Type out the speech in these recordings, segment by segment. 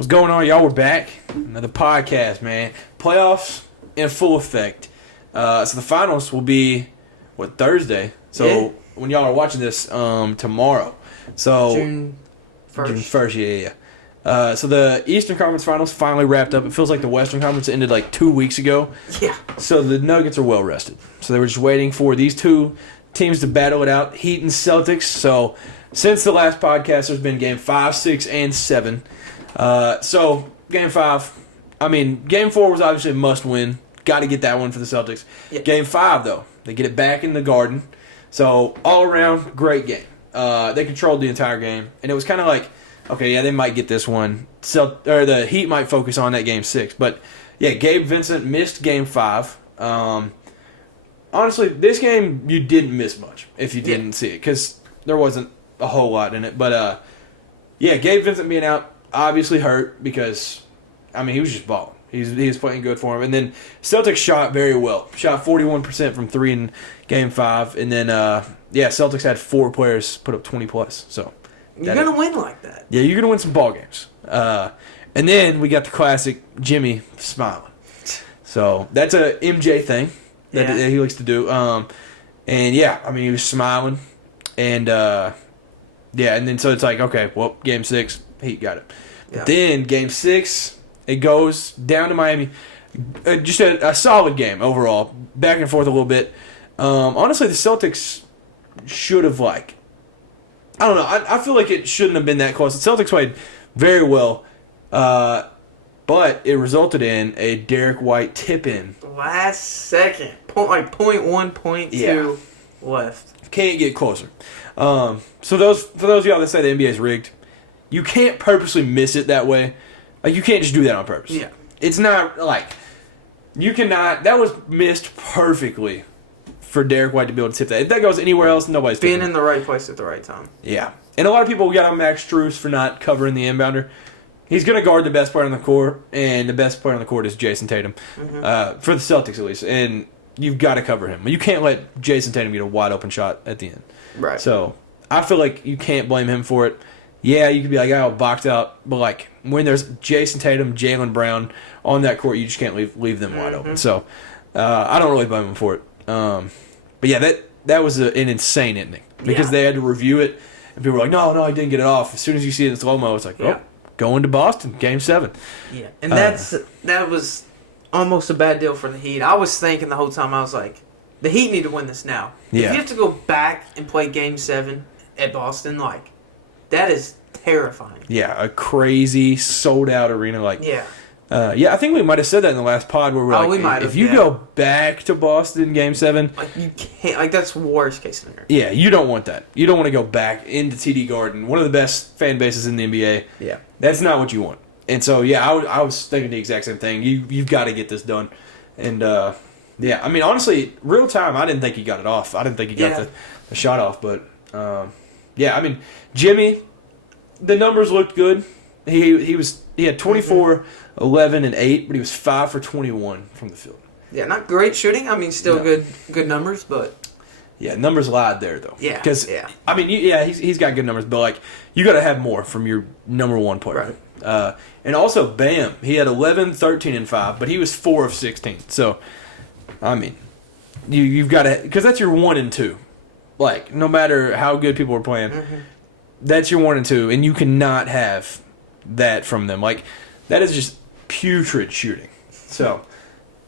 What's going on, y'all? We're back. Another podcast, man. Playoffs in full effect. So the finals will be, Thursday? So when y'all are watching this, tomorrow. So June 1st. June 1st, yeah. So the Eastern Conference Finals finally wrapped up. It feels like the Western Conference ended like 2 weeks ago. Yeah. So the Nuggets are well rested. So they were just waiting for these two teams to battle it out, Heat and Celtics. So since the last podcast, there's been Game 5, 6, and 7. So Game 5, Game 4 was obviously a must-win. Got to get that one for the Celtics. Yep. Game 5, though, they get it back in the Garden. So all around, great game. They controlled the entire game, and it was kind of like, okay, yeah, they might get this one. The Heat might focus on that Game 6, but yeah, Gabe Vincent missed Game 5. Honestly, this game you didn't miss much if you didn't see it, because there wasn't a whole lot in it. But yeah, Gabe Vincent being out obviously hurt because he was just balling. He was playing good for him. And then Celtics shot very well. Shot 41% from 3 in Game 5. And then, Celtics had 4 players put up 20+. So you're going to win like that. Yeah, you're going to win some ball games. And then we got the classic Jimmy smiling. So that's a MJ thing that he likes to do. He was smiling. And, and then so it's like, okay, well, Game 6, Heat got it. But then Game 6... it goes down to Miami. Just a solid game overall. Back and forth a little bit. Honestly, the Celtics should have, I don't know. I feel like it shouldn't have been that close. The Celtics played very well. But it resulted in a Derek White tip-in. Last second. .1, .2 left. Can't get closer. So for those of y'all that say the NBA is rigged, you can't purposely miss it that way. You can't just do that on purpose. Yeah. It's not you cannot. That was missed perfectly for Derek White to be able to tip that. If that goes anywhere else, nobody's being in the right place at the right time. Yeah. And a lot of people got on Max Strus for not covering the inbounder. He's going to guard the best player on the court, and the best player on the court is Jason Tatum. Mm-hmm. For the Celtics, at least. And you've got to cover him. You can't let Jason Tatum get a wide-open shot at the end. Right. So I feel like you can't blame him for it. Yeah, you could be like, oh, boxed out. But, when there's Jason Tatum, Jaylen Brown on that court, you just can't leave them wide open. So, I don't really blame him for it. But, yeah, that was an insane ending. Because they had to review it, and people were like, no, I didn't get it off. As soon as you see it in slow-mo, it's like, going to Boston, Game 7. Yeah, and that was almost a bad deal for the Heat. I was thinking the whole time, I was like, the Heat need to win this now. Yeah. If you have to go back and play Game 7 at Boston, that is terrifying. Yeah, a crazy sold-out arena. Yeah. I think we might have said that in the last pod where if you go back to Boston Game 7... you can't... that's worst case scenario. Yeah, you don't want that. You don't want to go back into TD Garden, one of the best fan bases in the NBA. Yeah. That's not what you want. And so, I was thinking the exact same thing. You've got to get this done. And, honestly, real time, I didn't think he got it off. I didn't think he got the shot off. But, Jimmy... the numbers looked good. He had 24, 11, and 8, but he was 5 for 21 from the field. Yeah, not great shooting. Still good numbers, but yeah, numbers lied there though. Yeah, because he's got good numbers, but you got to have more from your number one player. Right. And also Bam, he had 11, 13, and 5, but he was 4 of 16. So, you've got to, because that's your 1 and 2. No matter how good people are playing. Mm-hmm. That's your 1 and 2, and you cannot have that from them. That is just putrid shooting. So,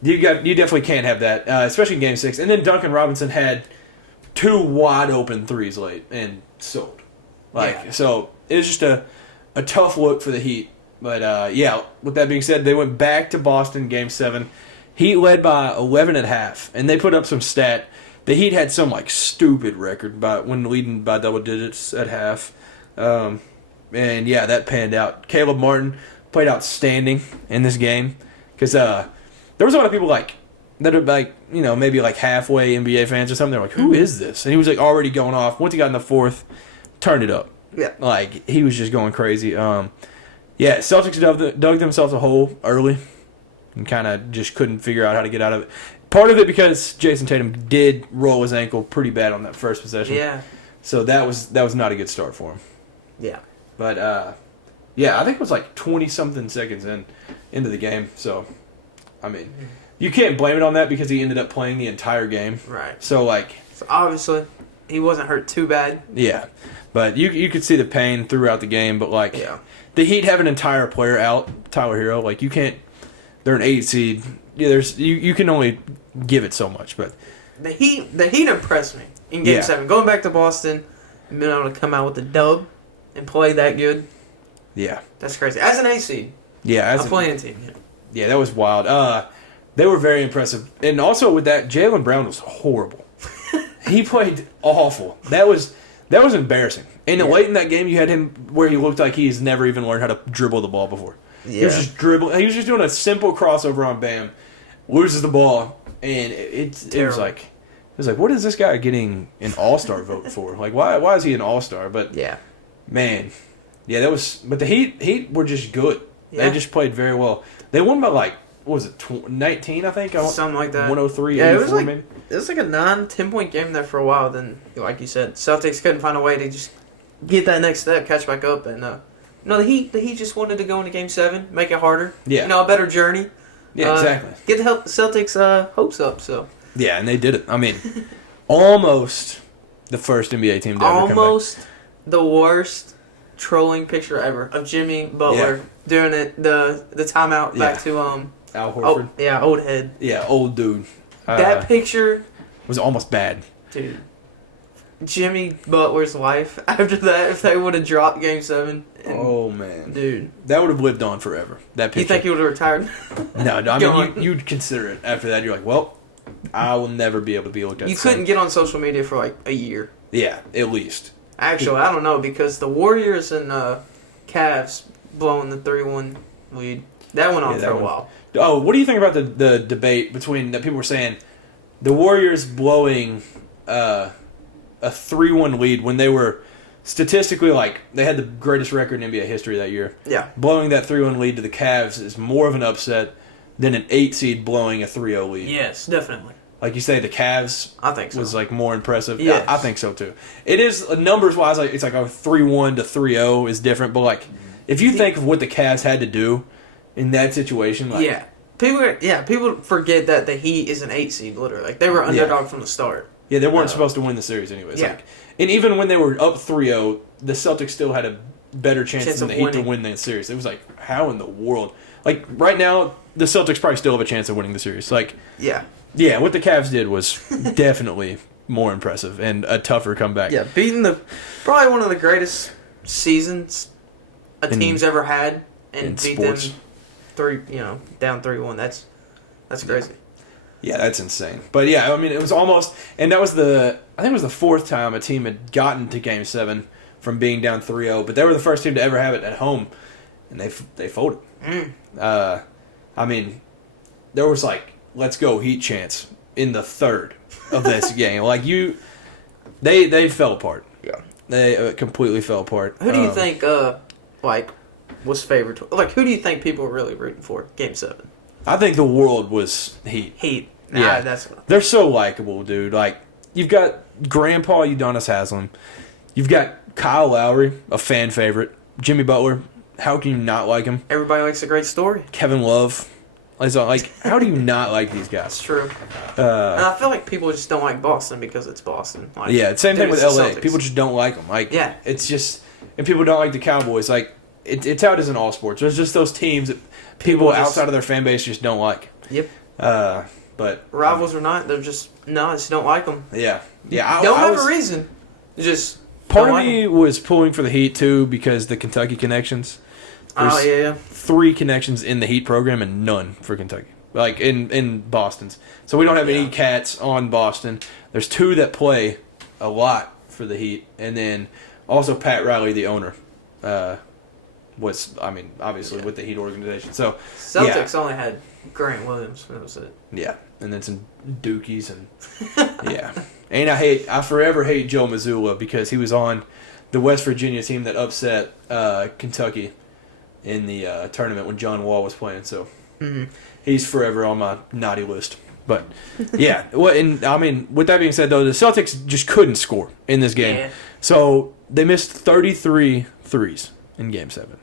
you definitely can't have that, especially in Game 6. And then Duncan Robinson had 2 wide open threes late and sold. So it was just a tough look for the Heat. But with that being said, they went back to Boston Game 7. Heat led by 11 at half, and they put up some stat. The Heat had some stupid record when leading by double digits at half. That panned out. Caleb Martin played outstanding in this game because there was a lot of people that are maybe halfway NBA fans or something. They're like, who is this? And he was already going off. Once he got in the fourth, turned it up. Yeah, he was just going crazy. Celtics dug themselves a hole early and kind of just couldn't figure out how to get out of it. Part of it because Jason Tatum did roll his ankle pretty bad on that first possession. Yeah. So that was not a good start for him. Yeah. But Yeah, I think it was like 20-something seconds into the game. So, I mean, you can't blame it on that because he ended up playing the entire game. Right. So, like... So, obviously, he wasn't hurt too bad. Yeah. But you could see the pain throughout the game. But, like, the Heat have an entire player out, Tyler Hero. Like, you can't... They're an 8 seed. Yeah, you can only give it so much. But the Heat impressed me in Game 7. Going back to Boston, being able to come out with the dub and play that good. Yeah. That's crazy. As an 8 seed. Yeah. As a playing team. Yeah, that was wild. They were very impressive. And also with that, Jaylen Brown was horrible. He played awful. That was embarrassing. And late in that game, you had him where he looked like he's never even learned how to dribble the ball before. Yeah. He was just dribbling. He was just doing a simple crossover on Bam, loses the ball, and it was like, what is this guy getting an All-Star vote for? Like, why is he an All-Star? But man, that was. But the Heat were just good. Yeah. They just played very well. They won by like, what was it, 19? I think something like that. 103. Yeah, 84, it was like a 9-10 point game there for a while. Then, like you said, Celtics couldn't find a way to just get that next step, catch back up, and the Heat just wanted to go into Game 7, make it harder. Yeah, a better journey. Yeah, exactly. Get to help the Celtics' hopes up. So. Yeah, and they did it. I mean, almost the first NBA team to ever come back. Almost the worst trolling picture ever of Jimmy Butler doing it. The timeout back to Al Horford. Old head. Yeah, old dude. That picture was almost bad, dude. Jimmy Butler's life after that, if they would have dropped Game 7. Oh, man. Dude. That would have lived on forever. That picture. You think he would have retired? No, I mean, you'd consider it after that. You're like, well, I will never be able to be looked at. You couldn't get on social media for like a year. Yeah, at least. Actually, I don't know, because the Warriors and Cavs blowing the 3-1 lead, that went on for a while. Oh, what do you think about the debate between that people were saying the Warriors blowing a 3-1 lead when they were statistically, like, they had the greatest record in NBA history that year. Yeah. Blowing that 3-1 lead to the Cavs is more of an upset than an 8 seed blowing a 3-0 lead. Yes, definitely. Like you say, the Cavs I think so. was like more impressive. Yes. I think so too. It is numbers wise, like it's like a 3-1 to 3-0 is different, but like if you think of what the Cavs had to do in that situation, like people forget that the Heat is an 8 seed literally. Like they were underdog from the start. Yeah, they weren't supposed to win the series anyways. Yeah. Like, and even when they were up 3-0, the Celtics still had a better chance than the Heat to win the series. It was like, how in the world? Like right now, the Celtics probably still have a chance of winning the series. Like yeah, what the Cavs did was definitely more impressive and a tougher comeback. Yeah, beating probably one of the greatest seasons a team's ever had, and beat sports. them down 3-1. That's crazy. Yeah, that's insane. But yeah, I mean, it was almost, and that was I think it was the fourth time a team had gotten to Game 7 from being down 3-0, but they were the first team to ever have it at home, and they folded. I mean, there was like, let's go Heat chance in the third of this game. Like they fell apart. Yeah, they completely fell apart. Who do you think was favored? Like who do you think people were really rooting for? Game 7. I think the world was Heat. They're so likable, dude. Like you've got Grandpa Udonis Haslem, you've got Kyle Lowry, a fan favorite. Jimmy Butler. How can you not like him? Everybody likes a great story. Kevin Love. Like, how do you not like these guys? It's true. And I feel like people just don't like Boston because it's Boston. Like, same thing with LA. People just don't like them. Like, it's just, and people don't like the Cowboys. Like, it's how it is in all sports. There's just those teams that people outside of their fan base just don't like. Yep. But rivals or not, they're just I just don't like them. Yeah. Don't have a reason. Just part of me was pulling for the Heat too because the Kentucky connections. There's 3 connections in the Heat program and none for Kentucky. Like in Boston's. So we don't have any cats on Boston. There's 2 that play a lot for the Heat. And then also Pat Riley, the owner, was, I mean, obviously with the Heat organization. So Celtics only had Grant Williams. That was it. Yeah. And then some Dookies and And I forever hate Joe Mazzulla because he was on the West Virginia team that upset Kentucky in the tournament when John Wall was playing, so he's forever on my naughty list. But yeah, and I mean, with that being said, though, the Celtics just couldn't score in this game, so they missed 33 threes in Game 7.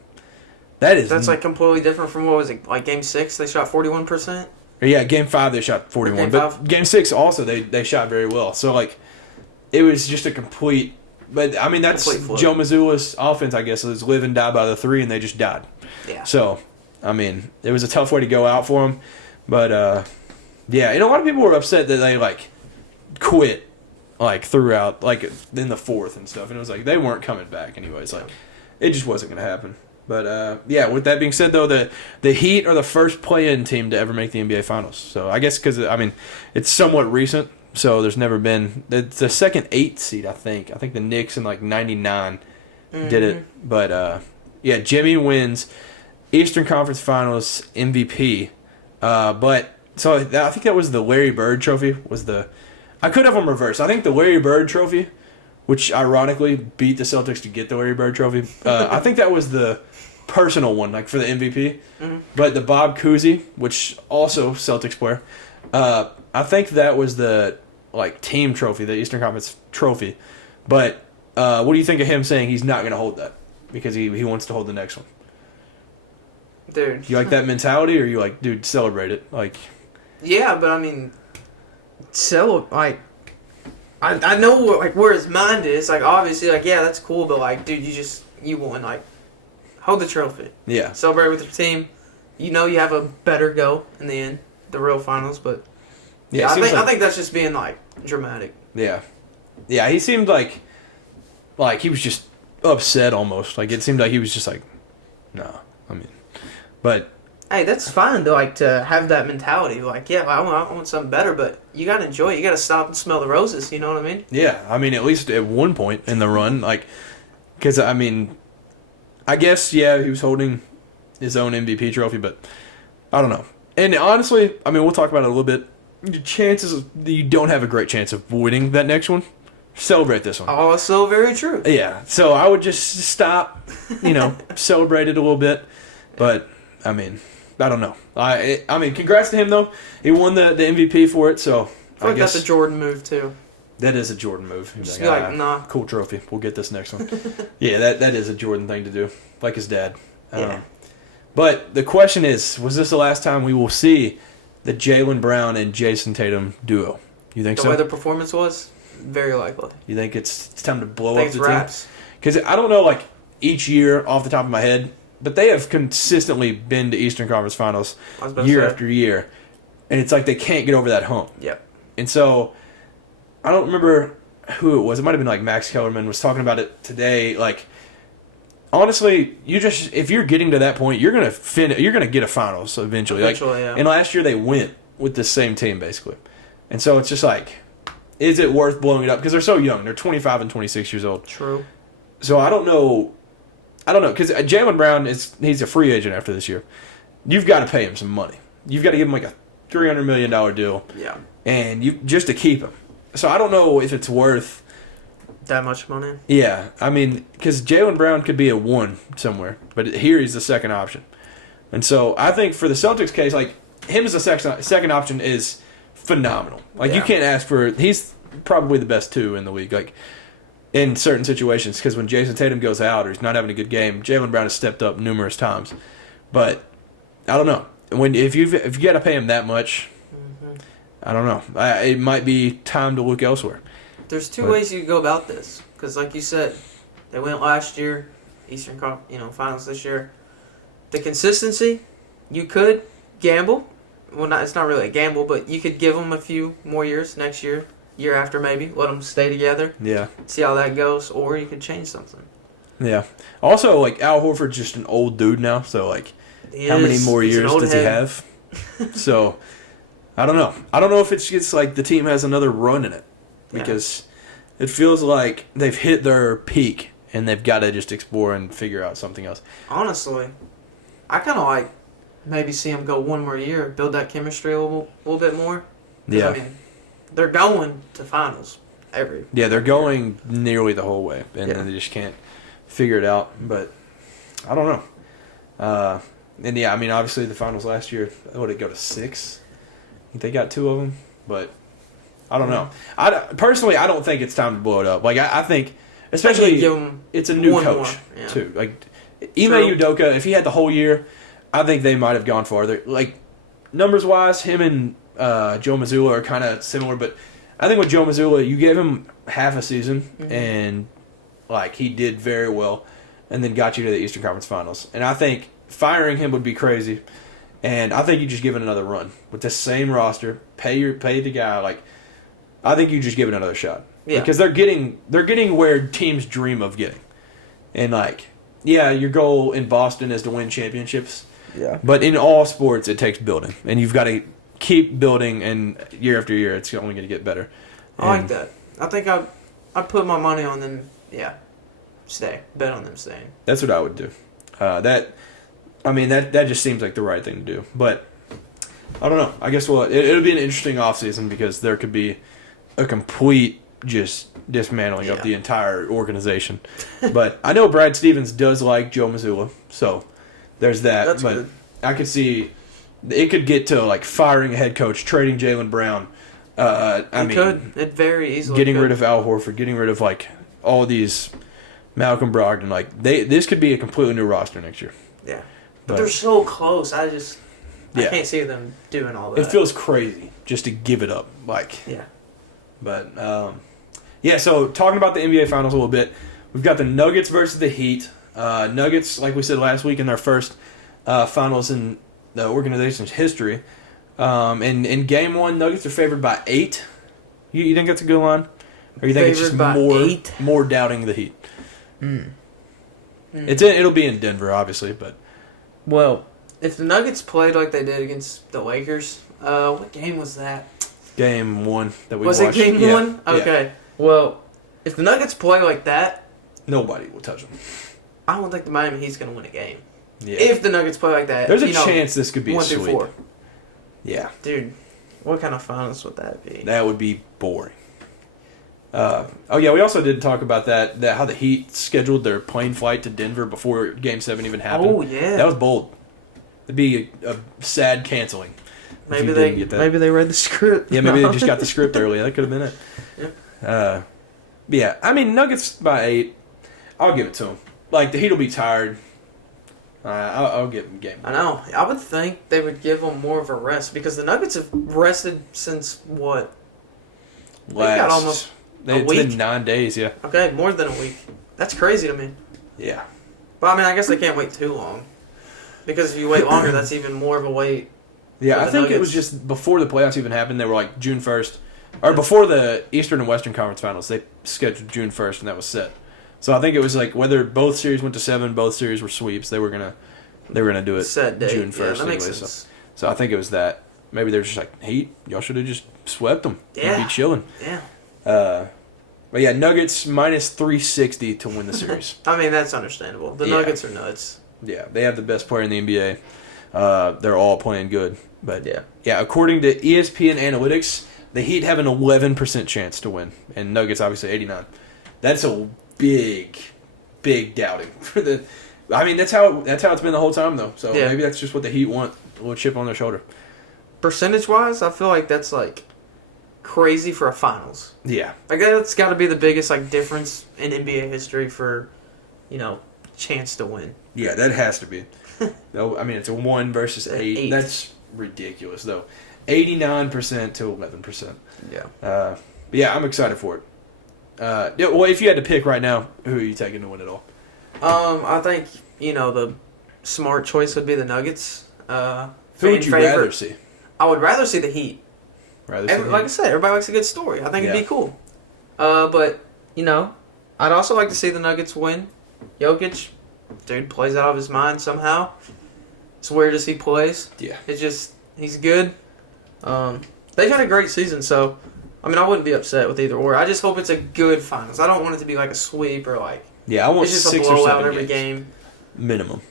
That's like completely different from what was it, like Game 6? They shot 41%. Yeah, Game 5 they shot 41, but Game 6 also they shot very well. So like, it was just a complete. But I mean, that's Joe Mazzulla's offense. I guess is live and die by the three, and they just died. Yeah. So, I mean, it was a tough way to go out for them, but yeah, a lot of people were upset that they like quit like throughout, like in the fourth and stuff, and it was like they weren't coming back anyways. Like, it just wasn't going to happen. But, yeah, with that being said, though, the Heat are the first play-in team to ever make the NBA Finals. So I guess because, I mean, it's somewhat recent, so there's never been – the second 8 seed, I think. I think the Knicks in, like, 99 did it. But, yeah, Jimmy wins Eastern Conference Finals MVP. But – so I think that was the Larry Bird Trophy I could have them reversed. I think the Larry Bird Trophy, which ironically beat the Celtics to get the Larry Bird Trophy, I think that was the – personal one, like for the MVP, but the Bob Cousy, which also Celtics player, I think that was the like team trophy, the Eastern Conference trophy. But what do you think of him saying he's not going to hold that because he wants to hold the next one? Dude, you like that mentality, or you like, dude, celebrate it? Like, yeah, but I mean, like, I know like where his mind is. Like, obviously, like, yeah, that's cool, but like, dude, you won, like. Hold the trophy. Yeah. Celebrate with your team. You know you have a better go in the end, the real finals, but yeah, I think that's just being like dramatic. Yeah. Yeah, he seemed like he was just upset almost. Like it seemed like he was just like, no. I mean, but hey, that's fine to like to have that mentality. Like, yeah, I want something better, but you gotta enjoy it. You gotta stop and smell the roses. You know what I mean? Yeah, I mean, at least at one point in the run, like, because I mean. I guess, yeah, he was holding his own MVP trophy, but I don't know. And honestly, I mean, we'll talk about it a little bit. Your chances, you don't have a great chance of winning that next one. Celebrate this one. Oh, so very true. Yeah, so I would just stop, celebrate it a little bit. But, I mean, I don't know. I mean, congrats to him, though. He won the MVP for it, so I guess that's a Jordan move, too. That is a Jordan move. Just like, nah. Cool trophy. We'll get this next one. Yeah, that is a Jordan thing to do. Like his dad. Yeah. But the question is, was this the last time we will see the Jaylen Brown and Jason Tatum duo? You think so? The way the performance was? Very likely. You think it's time to blow up the team? Because I don't know, like, each year off the top of my head, but they have consistently been to Eastern Conference Finals year after year. And it's like they can't get over that hump. Yep. And so... I don't remember who it was. It might have been like Max Kellerman was talking about it today. Like, honestly, if you're getting to that point, you're gonna get a finals eventually. Yeah. And last year they went with the same team basically, and so it's just like, is it worth blowing it up? Because they're so young. They're 25 and 26 years old. True. So I don't know because Jaylen Brown he's a free agent after this year. You've got to pay him some money. You've got to give him like a $300 million deal. Yeah. And you just to keep him. So I don't know if it's worth that much money. Yeah, I mean, because Jaylen Brown could be a 1 somewhere, but here he's the second option, and so I think for the Celtics case, like him as a second option is phenomenal. Like you can't ask for. He's probably the best 2 in the league. Like in certain situations, because when Jason Tatum goes out or he's not having a good game, Jaylen Brown has stepped up numerous times. But I don't know if you got to pay him that much. I don't know. It might be time to look elsewhere. There's two ways you could go about this. Because, like you said, they went last year, Eastern Finals this year. The consistency, you could gamble. Well, it's not really a gamble, but you could give them a few more years next year, year after maybe. Let them stay together. Yeah. See how that goes. Or you could change something. Yeah. Also, like, Al Horford's just an old dude now. So, like, how many more years does he have? So... I don't know. I don't know if it's just like the team has another run in it because it feels like they've hit their peak and they've got to just explore and figure out something else. Honestly, I kind of like maybe see them go one more year, build that chemistry a little bit more. Yeah. I mean, they're going to finals they're going nearly the whole way, and then they just can't figure it out. But I don't know. And yeah, I mean, obviously the finals last year, would it go to 6? I think they got 2 of them, but I don't know. Personally, I don't think it's time to blow it up. Like I think, especially it's a new coach too. Like Ime Udoka, if he had the whole year, I think they might have gone farther. Like, numbers-wise, him and Joe Mazzulla are kind of similar, but I think with Joe Mazzulla, you gave him half a season, and, like, he did very well, and then got you to the Eastern Conference Finals. And I think firing him would be crazy, and I think you just give it another run. With the same roster, pay the guy, like, I think you just give it another shot. Yeah. Because they're getting where teams dream of getting. And, like, yeah, your goal in Boston is to win championships. Yeah. But in all sports, it takes building. And you've got to keep building, and year after year, it's only going to get better. I like that. I think I put my money on them, stay. Bet on them staying. That's what I would do. That just seems like the right thing to do. But, I don't know. I guess it'll be an interesting offseason because there could be a complete just dismantling of the entire organization. But I know Brad Stevens does like Joe Mazzulla, so there's that. That's but good. I could see it could get to like firing a head coach, trading Jaylen Brown. It very easily getting rid of Al Horford, getting rid of like all these Malcolm Brogdon. Like this could be a completely new roster next year. Yeah, but they're so close. I can't see them doing all that. It feels crazy just to give it up. But so talking about the NBA Finals a little bit, we've got the Nuggets versus the Heat. Nuggets, like we said last week, in their first finals in the organization's history. And in Game 1, Nuggets are favored by 8. You think that's a good line? Or you think it's just more doubting the Heat? It'll be in Denver, obviously, but... Well, if the Nuggets played like they did against the Lakers, what game was that? Game 1 that we watched. Was it Game 1? Okay. Yeah. Well, if the Nuggets play like that... Nobody will touch them. I don't think the Miami Heat's going to win a game. Yeah. If the Nuggets play like that. There's a chance this could be a sweep. 1-4. Yeah. Dude, what kind of finals would that be? That would be boring. We also did talk about that how the Heat scheduled their plane flight to Denver before Game 7 even happened. Oh, yeah. That was bold. It'd be a sad canceling. Maybe they read the script. Yeah, maybe they just got the script early. That could have been it. Yeah. I mean, Nuggets by 8. I'll give it to them. Like, the Heat will be tired. I'll give them game. I know. I would think they would give them more of a rest because the Nuggets have rested since what? They've got almost a week. It's been 9 days, yeah. Okay, more than a week. That's crazy to me. Yeah. But, I mean, I guess they can't wait too long. Because if you wait longer, that's even more of a wait. Yeah, I think Nuggets. It was just before the playoffs even happened. They were like June 1st. Or before the Eastern and Western Conference Finals, they scheduled June 1st, and that was set. So I think it was like whether both series went to 7, both series were sweeps. They were gonna do it set date. June 1st. Yeah, that makes sense. So I think it was that. Maybe they're just like, Heat, y'all should have just swept them. Yeah. You'd be chilling. Yeah. But yeah, Nuggets minus 360 to win the series. I mean, that's understandable. The Nuggets are nuts. Yeah, they have the best player in the NBA. They're all playing good. But yeah, according to ESPN Analytics, the Heat have an 11% chance to win, and Nuggets obviously 89. That's a big doubting for the. I mean, that's how it's been the whole time though. So maybe that's just what the Heat want, a little chip on their shoulder. Percentage wise, I feel like that's like crazy for a finals. Yeah, like that's got to be the biggest like difference in NBA history for, chance to win. Yeah, that has to be. I mean, it's a 1 versus 8. That's ridiculous though. 89% to 11%. Yeah. But yeah, I'm excited for it. Well, if you had to pick right now, who are you taking to win it all? I think the smart choice would be the Nuggets. Who would you rather see? I would rather see the Heat. Like I said, everybody likes a good story. I think it'd be cool. But I'd also like to see the Nuggets win. Jokic, dude, plays out of his mind somehow. It's weird as he plays. Yeah. It's just he's good. They've had a great season, so I mean I wouldn't be upset with either or. I just hope it's a good finals. I don't want it to be like a sweep or like I want it's just 6 a blowout or 7 every games. game Minimum.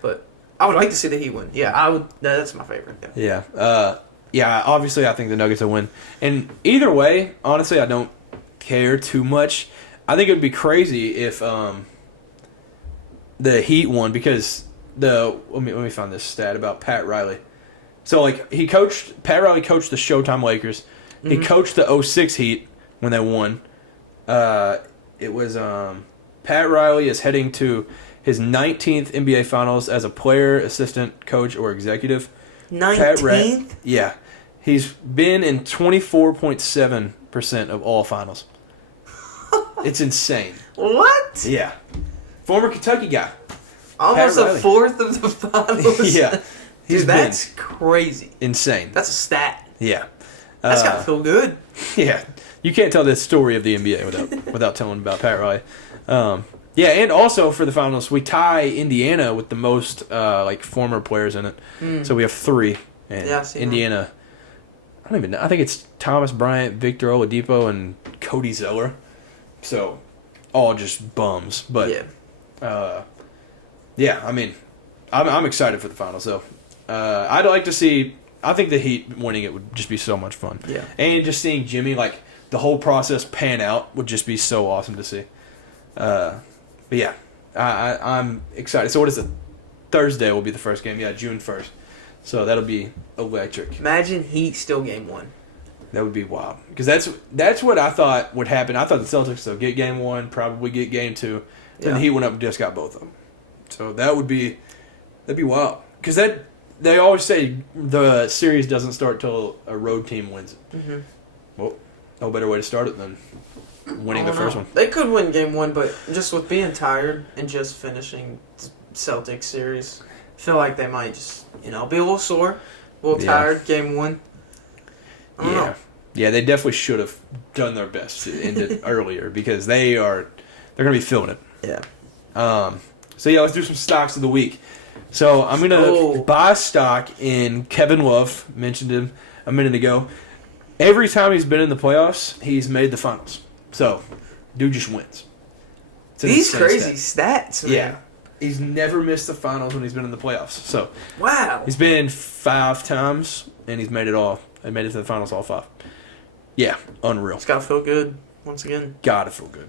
But I would like to see the Heat win. Yeah, I would. That's my favorite. Yeah. Obviously I think the Nuggets will win. And either way, honestly, I don't care too much. I think it would be crazy if the Heat won because let me find this stat about Pat Riley. So Pat Riley coached the Showtime Lakers. He coached the 06 Heat when they won. It was Pat Riley is heading to his 19th NBA Finals as a player, assistant, coach, or executive. 19th? Yeah. He's been in 24.7% of all finals. It's insane. What? Yeah. Former Kentucky guy. Almost a fourth of the finals. Yeah. Dude, that's crazy. Insane. That's a stat. Yeah. That's got to feel good. Yeah. You can't tell the story of the NBA without telling about Pat Riley. Yeah, and also for the finals, we tie Indiana with the most former players in it. So we have 3. And Indiana, I don't even know. I think it's Thomas Bryant, Victor Oladipo, and Cody Zeller. So all just bums. But yeah, I mean, I'm excited for the finals though. I'd like to see. I think the Heat winning it would just be so much fun. Yeah, and just seeing Jimmy the whole process pan out would just be so awesome to see. But yeah, I'm excited. So what is it? Thursday will be the first game. Yeah, June 1st. So that'll be electric. Imagine Heat still game 1. That would be wild. Because that's what I thought would happen. I thought the Celtics would get game 1, probably get game 2. Then the Heat went up and just got both of them. So that'd be wild. Because they always say the series doesn't start till a road team wins it. Mm-hmm. Well, no better way to start it than winning the first one. They could win game 1, but just with being tired and just finishing the Celtics series, I feel like they might just, be a little sore, a little tired game 1. I don't know. Yeah, they definitely should have done their best to end it earlier because they're going to be feeling it. Yeah. So yeah, let's do some stocks of the week. So I'm going to buy stock in Kevin Love. Mentioned him a minute ago. Every time he's been in the playoffs, he's made the finals. So, dude just wins. These crazy stats, man. Yeah. He's never missed the finals when he's been in the playoffs. So, wow. He's been 5 times, and he's made it all. He made it to the finals all 5. Yeah, unreal. It's got to feel good once again. Gotta feel good.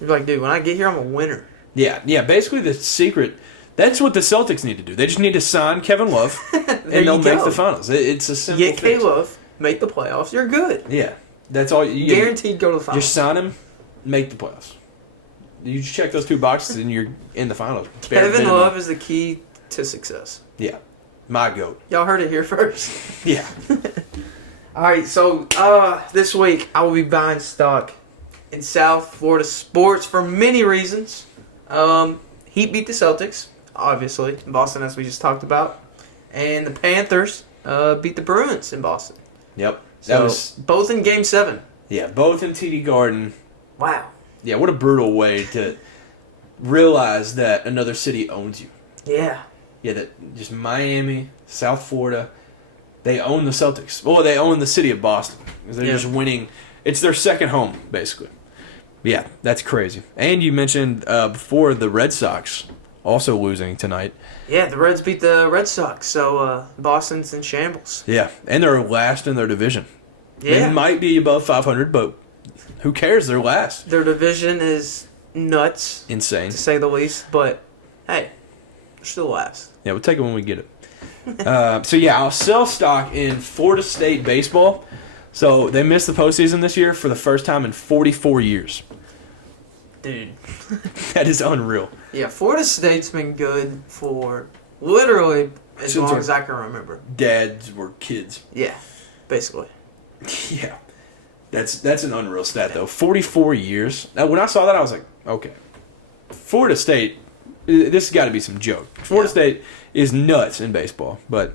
You're like, dude, when I get here, I'm a winner. Yeah. Basically, the secret, that's what the Celtics need to do. They just need to sign Kevin Love, and they'll make the finals. It's a simple thing. Get K-Love, make the playoffs, you're good. Yeah. That's all you guaranteed go to the finals. Just sign him, make the playoffs. You just check those 2 boxes and you're in the finals. Kevin Love is the key to success. Yeah. My GOAT. Y'all heard it here first. Yeah. Alright, so this week I will be buying stock in South Florida sports for many reasons. Heat beat the Celtics, obviously, in Boston, as we just talked about. And the Panthers beat the Bruins in Boston. Yep. So, both in Game 7. Yeah, both in TD Garden. Wow. Yeah, what a brutal way to realize that another city owns you. Yeah. Yeah, that just Miami, South Florida, they own the Celtics. Well, they own the city of Boston. They're just winning. It's their second home, basically. Yeah, that's crazy. And you mentioned before the Red Sox also losing tonight. Yeah, the Reds beat the Red Sox, so Boston's in shambles. Yeah, and they're last in their division. Yeah. They might be above 500, but who cares? They're last. Their division is nuts. Insane. To say the least, but hey, they're still last. Yeah, we'll take it when we get it. So yeah, I'll sell stock in Florida State baseball. So they missed the postseason this year for the first time in 44 years. Dude. That is unreal. Yeah, Florida State's been good for literally as long as I can remember. Dads were kids. Yeah, basically. Yeah. That's an unreal stat, though. 44 years. Now, when I saw that, I was like, okay. Florida State, this has got to be some joke. Florida State is nuts in baseball, but,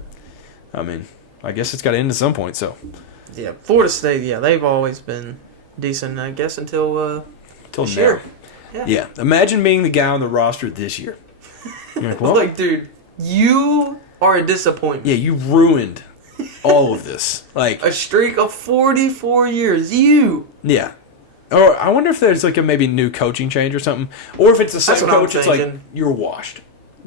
I mean, I guess it's got to end at some point, so. Yeah, Florida State, they've always been decent, I guess, until this now. year. Yeah. Imagine being the guy on the roster this year. You're like, well, dude, you are a disappointment. Yeah, you ruined all of this. Like a streak of 44 years. You. Yeah. Or I wonder if there's like a maybe new coaching change or something. Or if it's the same coach, it's like, you're washed.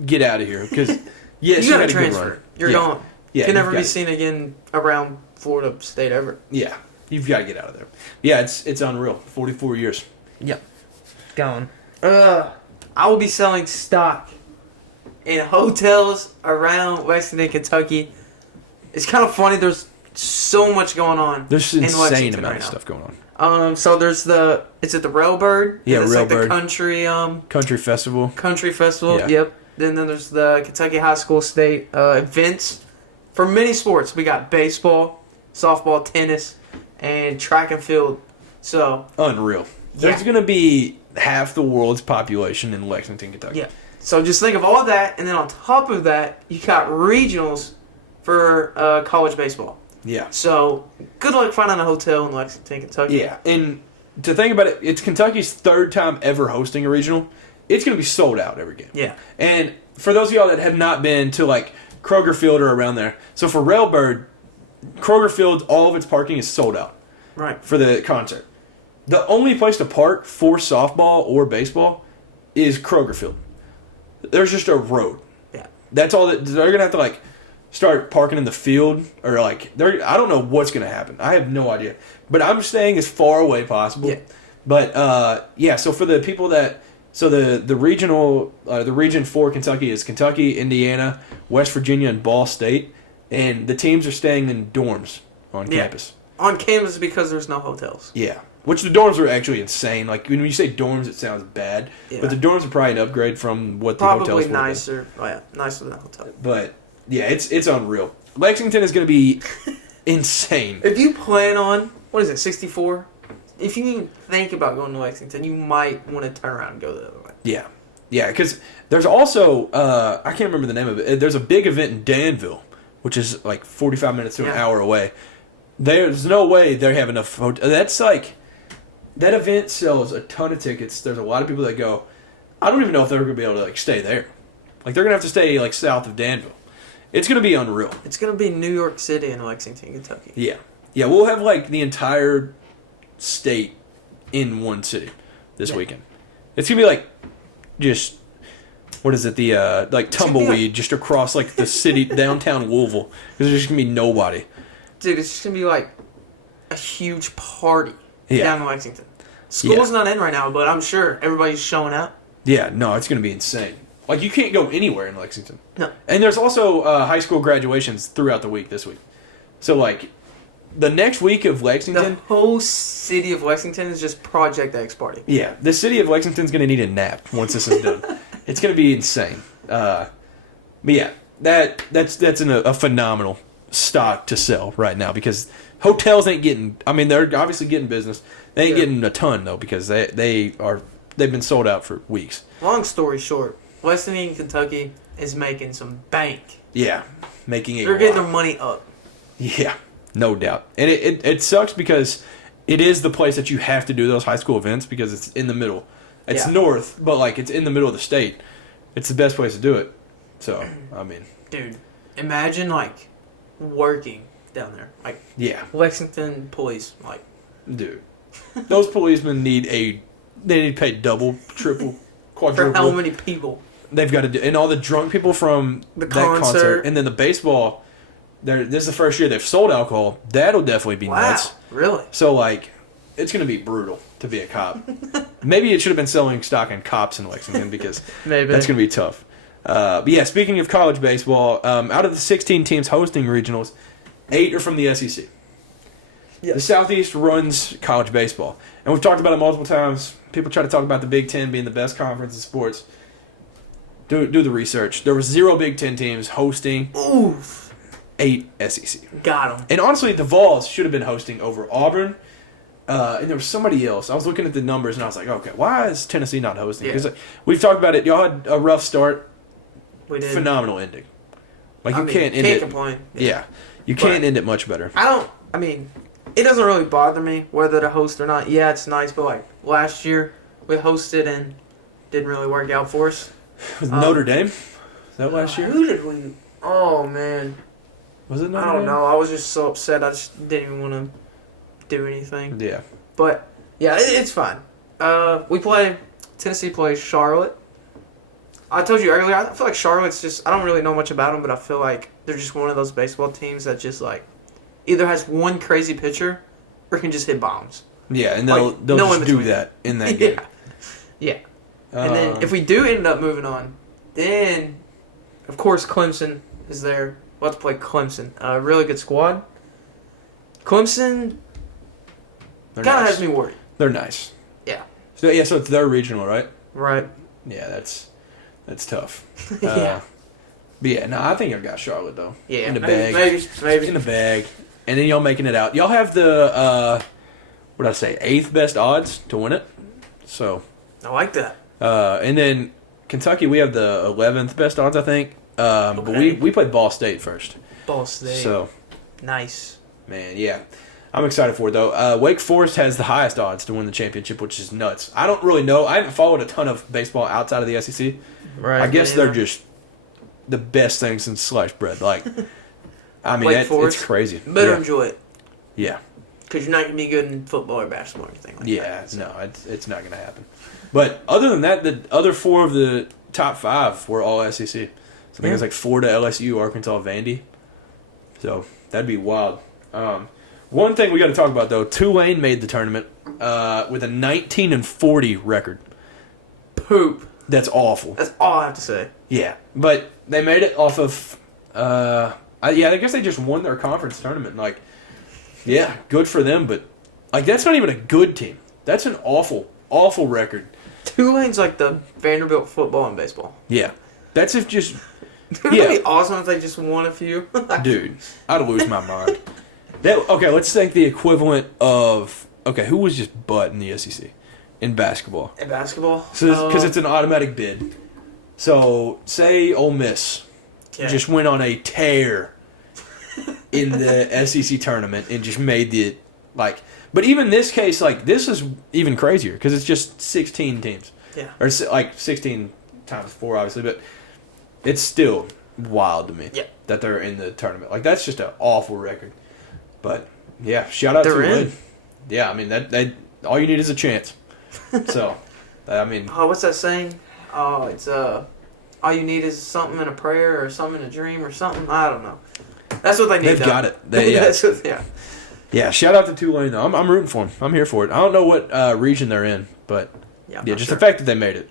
Get out of here. Because, yes, you got to transfer. You're gone. Yeah, you can never be seen again around Florida State ever. Yeah. You've got to get out of there. Yeah, it's unreal. 44 years. Yep. Gone. I will be selling stock in hotels around Lexington, Kentucky. It's kind of funny. There's so much going on. There's an insane amount of stuff going on. So there's is it the Railbird? Yeah, it's Railbird. Like the country festival. Country festival. Yeah. Yep. Then there's the Kentucky High School State events for many sports. We got baseball, softball, tennis, and track and field. So unreal. There's going to be half the world's population in Lexington, Kentucky. Yeah. So just think of all that, and then on top of that, you got regionals for college baseball. Yeah. So good luck finding a hotel in Lexington, Kentucky. Yeah, and to think about it, it's Kentucky's third time ever hosting a regional. It's going to be sold out every game. Yeah. And for those of y'all that have not been to like Kroger Field or around there, so for Railbird, Kroger Field, all of its parking is sold out. Right. For the concert. The only place to park for softball or baseball is Kroger Field. There's just a road. Yeah. That's all that they're going to have to like start parking in the field or like I don't know what's going to happen. I have no idea. But I'm staying as far away possible. Yeah. But yeah, so for the people that the regional the region for Kentucky is Kentucky, Indiana, West Virginia, and Ball State, and the teams are staying in dorms on campus. On campus because there's no hotels. Yeah. Which the dorms are actually insane. Like when you say dorms, it sounds bad, but the dorms are probably an upgrade from what the hotels were. Probably nicer. Oh, yeah, nicer than a hotel. But yeah, it's unreal. Lexington is going to be insane. If you plan on 64, if you even think about going to Lexington, you might want to turn around and go the other way. Yeah, yeah, because there's also I can't remember the name of it. There's a big event in Danville, which is like 45 minutes to an hour away. There's no way they have enough. That's like. That event sells a ton of tickets. There's a lot of people that go. I don't even know if they're going to be able to like stay there. Like they're going to have to stay like south of Danville. It's going to be unreal. It's going to be New York City and Lexington, Kentucky. Yeah. Yeah, we'll have like the entire state in one city this weekend. It's going to be like just what is it? The like tumbleweed just across like the city downtown Louisville. Because there's just going to be nobody. Dude, it's just going to be like a huge party. Yeah. Down in Lexington. School's not in right now, but I'm sure everybody's showing up. Yeah, no, it's going to be insane. Like, you can't go anywhere in Lexington. No. And there's also high school graduations throughout the week this week. So, like, the next week of Lexington... The whole city of Lexington is just Project X party. Yeah, the city of Lexington's going to need a nap once this is done. It's going to be insane. But yeah, that's a phenomenal stock to sell right now because... Hotels ain't getting. I mean, they're obviously getting business. They ain't getting a ton though because they've been sold out for weeks. Long story short, Lexington, Kentucky is making some bank. Yeah, making it. They're getting their money up. Yeah, no doubt. And it sucks because it is the place that you have to do those high school events because it's in the middle. It's north, but like it's in the middle of the state. It's the best place to do it. So I mean, dude, imagine like working down there, like Lexington police, like dude, those policemen need to pay double, triple, quadruple. For how many people they've got to do, and all the drunk people from the that concert, and then the baseball. This is the first year they've sold alcohol. That'll definitely be nuts. Really? So like, it's gonna be brutal to be a cop. Maybe it should have been selling stock in cops in Lexington because that's gonna be tough. But yeah, speaking of college baseball, out of the 16 teams hosting regionals. 8 are from the SEC. Yes. The Southeast runs college baseball. And we've talked about it multiple times. People try to talk about the Big Ten being the best conference in sports. Do the research. There were 0 Big Ten teams hosting 8 SEC. Got them. And honestly, the Vols should have been hosting over Auburn. And there was somebody else. I was looking at the numbers, and I was like, okay, why is Tennessee not hosting? Because we've talked about it. Y'all had a rough start. We did. Phenomenal ending. Like, you can't end it. Can't complain. Yeah. You can't end it much better. I mean, it doesn't really bother me whether to host or not. Yeah, it's nice, but like last year we hosted and didn't really work out for us. Was Notre Dame? Is that last year? Who did we? Oh man, was it Notre Dame? I don't know. I was just so upset. I just didn't even want to do anything. Yeah. But yeah, it's fine. Tennessee plays Charlotte. I told you earlier, I feel like Charlotte's just, I don't really know much about them, but I feel like they're just one of those baseball teams that just like either has one crazy pitcher or can just hit bombs. Yeah, and they'll just do that in that game. Yeah. And then if we do end up moving on, then of course Clemson is there. We'll have to play Clemson. Really good squad. Clemson, They're kind of nice. has me worried. They're nice. Yeah. So it's their regional, right? Right. Yeah, that's tough. Yeah. But yeah, no, I think y'all got Charlotte though. Yeah. In the bag. Maybe. In the bag. And then y'all making it out. Y'all have the what did I say, 8th best odds to win it. So I like that. and then Kentucky, we have the 11th best odds, I think. But we played Ball State first. Ball State. So nice. man, yeah. I'm excited for it though. Wake Forest has the highest odds to win the championship, which is nuts. I don't really know. I haven't followed a ton of baseball outside of the SEC. Right. I guess they're just the best thing since sliced bread. Like, I mean, it's crazy. Better enjoy it. Yeah. Because you're not going to be good in football or basketball or anything like that. Yeah, so. No, it's not going to happen. But other than that, the other 4 of the top 5 were all SEC. So I think it was like 4 to LSU, Arkansas, Vandy. So that'd be wild. One thing we got to talk about, though, Tulane made the tournament with a 19-40 record. Poop. That's awful. That's all I have to say. Yeah, but they made it off of, I guess they just won their conference tournament. Like, yeah, good for them, but, like, that's not even a good team. That's an awful, awful record. Tulane's like the Vanderbilt football and baseball. Yeah. That's if just... Wouldn't it be awesome if they just won a few? Dude, I'd lose my mind. Okay, let's think the equivalent of... Okay, who was just butt in the SEC? In basketball. In basketball? Because it's an automatic bid. So, say Ole Miss just went on a tear in the SEC tournament and just made the... like. But even this case, like, this is even crazier because it's just 16 teams. Yeah. Or, like, 16 times 4, obviously, but it's still wild to me that they're in the tournament. Like, that's just an awful record. But, yeah, shout out to Tulane. Yeah, I mean, that all you need is a chance. So, I mean... Oh, what's that saying? Oh, it's, all you need is something in a prayer or something in a dream or something. I don't know. That's what they need. They've got it. Yeah, shout out to Tulane, though. I'm rooting for them. I'm here for it. I don't know what region they're in, but just the fact that they made it,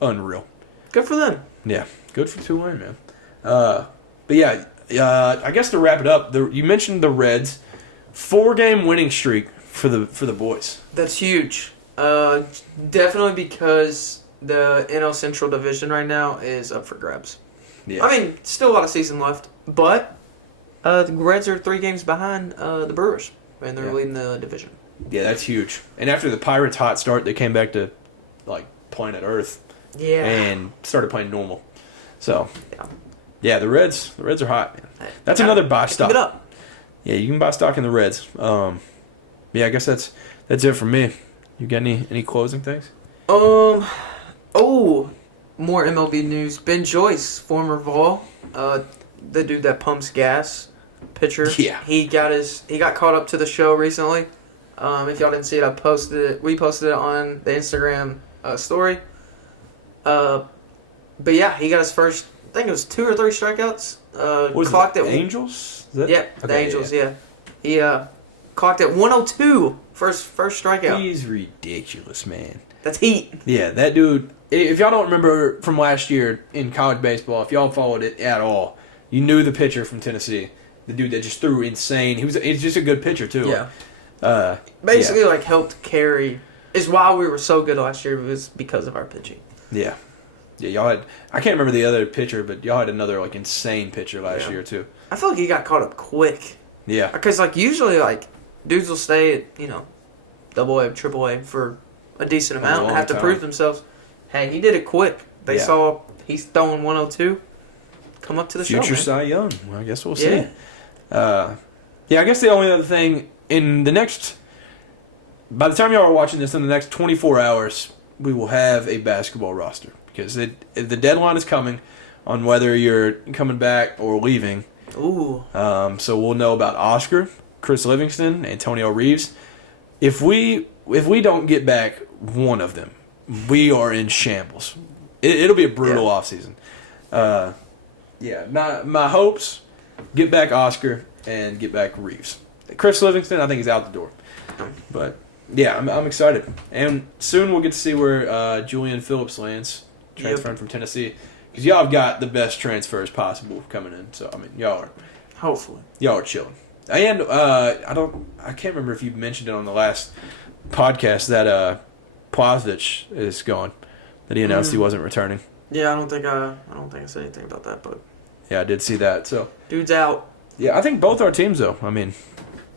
unreal. Good for them. Yeah, good for Tulane, man. But yeah, I guess to wrap it up, you mentioned the Reds, 4-game winning streak for the boys. That's huge. Definitely because the NL Central Division right now is up for grabs. Yeah. I mean, still a lot of season left, but the Reds are 3 games behind the Brewers, and they're leading the division. Yeah, that's huge. And after the Pirates' hot start, they came back to like planet Earth. Yeah. And started playing normal. So, yeah, the Reds are hot, man. That's another buy stock. Keep it up. Yeah, you can buy stock in the Reds. Yeah, I guess that's it for me. You got any closing things? More MLB news. Ben Joyce, former Vol, the dude that pumps gas, pitcher. Yeah. He got caught up to the show recently. If y'all didn't see it, I posted it. We posted it on the Instagram story. But yeah, he got his first. I think it was 2 or 3 strikeouts. Clocked at Angels. The Angels. Yeah. He clocked at 102. First strikeout. He's ridiculous, man. That's heat. Yeah, that dude. If y'all don't remember from last year in college baseball, if y'all followed it at all, you knew the pitcher from Tennessee, the dude that just threw insane. He's just a good pitcher too. Yeah. Basically, like helped carry. Is why we were so good last year was because of our pitching. Yeah. Yeah, y'all had. I can't remember the other pitcher, but y'all had another like insane pitcher last year too. I feel like he got caught up quick. Yeah. Because like usually like dudes will stay at AA, AAA for a decent amount and have to prove themselves. Hey, he did it quick. They saw he's throwing 102. Come up to the show, Future Cy Young. Well, I guess we'll see. I guess the only other thing in the next. By the time y'all are watching this, in the next 24 hours, we will have a basketball roster because the deadline is coming on whether you're coming back or leaving. Ooh. So we'll know about Oscar, Chris Livingston, Antonio Reeves. If we don't get back one of them, we are in shambles. It'll be a brutal offseason. My hopes, get back Oscar and get back Reeves. Chris Livingston, I think, is out the door. But, yeah, I'm excited. And soon we'll get to see where Julian Phillips lands, transferring from Tennessee. Because y'all have got the best transfers possible coming in. So, I mean, y'all are chilling. And I can't remember if you mentioned it on the last podcast that Plavsic is gone. That he announced he wasn't returning. Yeah, I don't think I said anything about that, but yeah, I did see that. So dude's out. Yeah, I think both our teams though. I mean,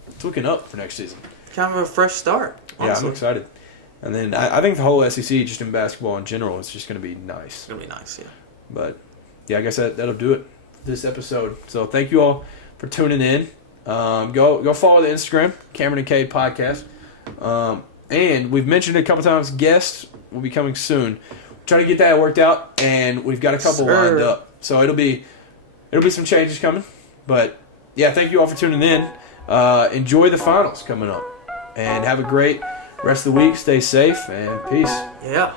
it's looking up for next season. Kind of a fresh start. Honestly. Yeah, I'm excited. And then I think the whole SEC, just in basketball in general, is just going to be nice. It's going to be nice, yeah. But yeah, I guess that'll do it for this episode. So thank you all for tuning in. Go follow the Instagram, Cameron and Cade Podcast. And we've mentioned a couple times, guests will be coming soon. Trying to get that worked out, and we've got a couple lined up. So it'll be some changes coming. But yeah, thank you all for tuning in. Enjoy the finals coming up, and have a great rest of the week. Stay safe and peace. Yeah.